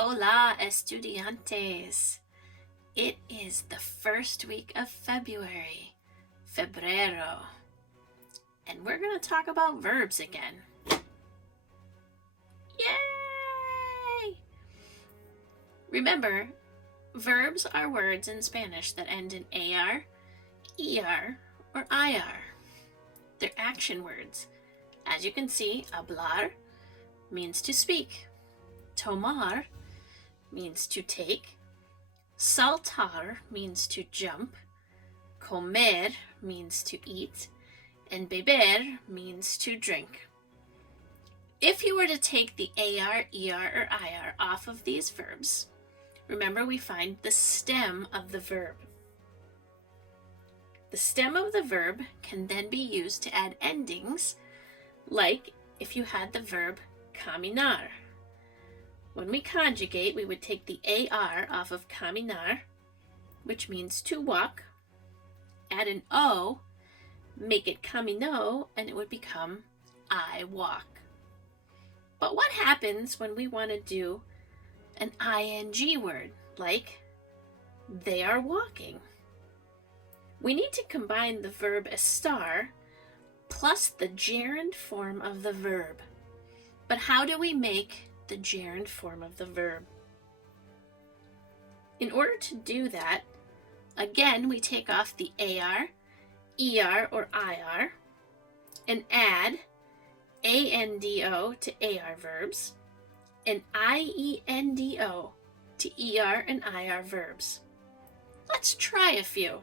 Hola, estudiantes. It is the first week of February, febrero, and we're going to talk about verbs again. Yay! Remember, verbs are words in Spanish that end in AR, ER, or IR. They're action words. As you can see, hablar means to speak. Tomar means to take. Saltar means to jump. Comer means to eat. And beber means to drink. If you were to take the AR, ER, or IR off of these verbs, remember we find the stem of the verb. The stem of the verb can then be used to add endings, like if you had the verb caminar. When we conjugate, we would take the AR off of caminar, which means to walk, add an O, make it camino, and it would become I walk. But what happens when we want to do an ing word, like they are walking? We need to combine the verb estar plus the gerund form of the verb. But how do we make the gerund form of the verb? In order to do that, again, we take off the AR, ER, or IR and add ANDO to AR verbs and IENDO to ER and IR verbs. Let's try a few.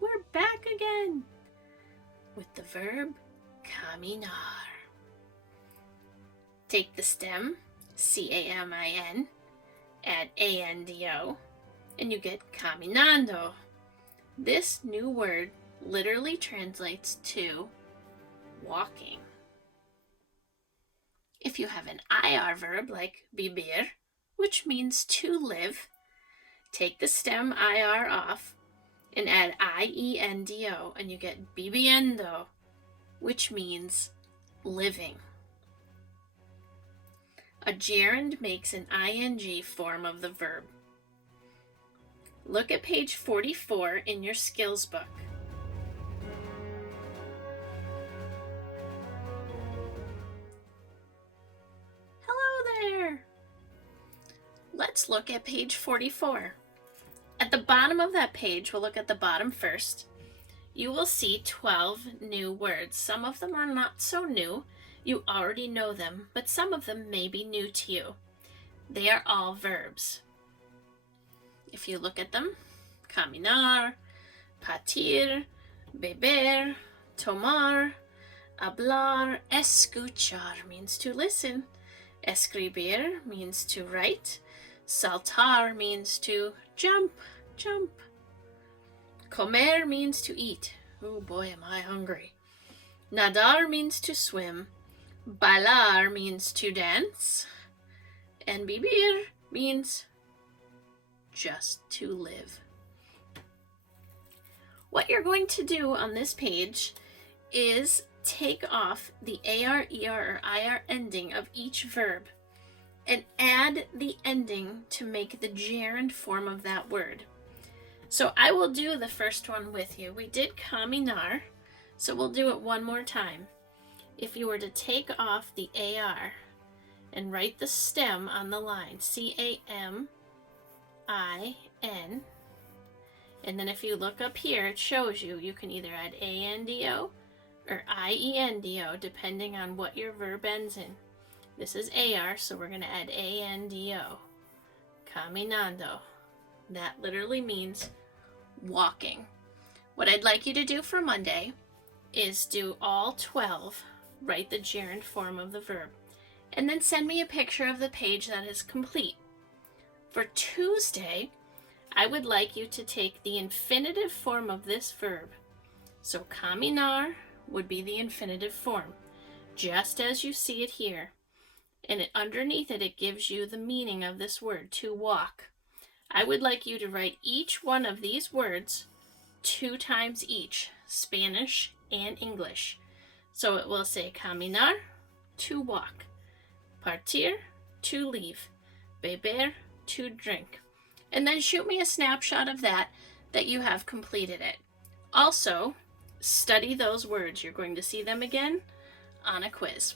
We're back again with the verb caminar. Take the stem, CAMIN, add ANDO, and you get caminando. This new word literally translates to walking. If you have an IR verb like vivir, which means to live, take the stem IR off and add IENDO, and you get viviendo, which means living. A gerund makes an ing form of the verb. Look at page 44 in your skills book. Hello there! Let's look at page 44. At the bottom of that page, we'll look at the bottom first. You will see 12 new words. Some of them are not so new. You already know them, but some of them may be new to you. They are all verbs. If you look at them, caminar, partir, beber, tomar, hablar, escuchar means to listen, escribir means to write, saltar means to jump. Comer means to eat. Oh boy, am I hungry. Nadar means to swim. Bailar means to dance. And vivir means just to live. What you're going to do on this page is take off the AR, ER, or IR ending of each verb and add the ending to make the gerund form of that word. So I will do the first one with you. We did caminar, so we'll do it one more time. If you were to take off the AR and write the stem on the line, CAMIN, and then if you look up here, it shows you can either add ANDO or IENDO depending on what your verb ends in. This is AR, so we're going to add ANDO. Caminando. That literally means walking. What I'd like you to do for Monday is do all 12, write the gerund form of the verb, and then send me a picture of the page that is complete. For Tuesday, I would like you to take the infinitive form of this verb. So caminar would be the infinitive form, just as you see it here. And underneath it, it gives you the meaning of this word, to walk. I would like you to write each one of these words 2 times each, Spanish and English. So it will say caminar, to walk, partir, to leave, beber, to drink. And then shoot me a snapshot of that you have completed it. Also, study those words. You're going to see them again on a quiz.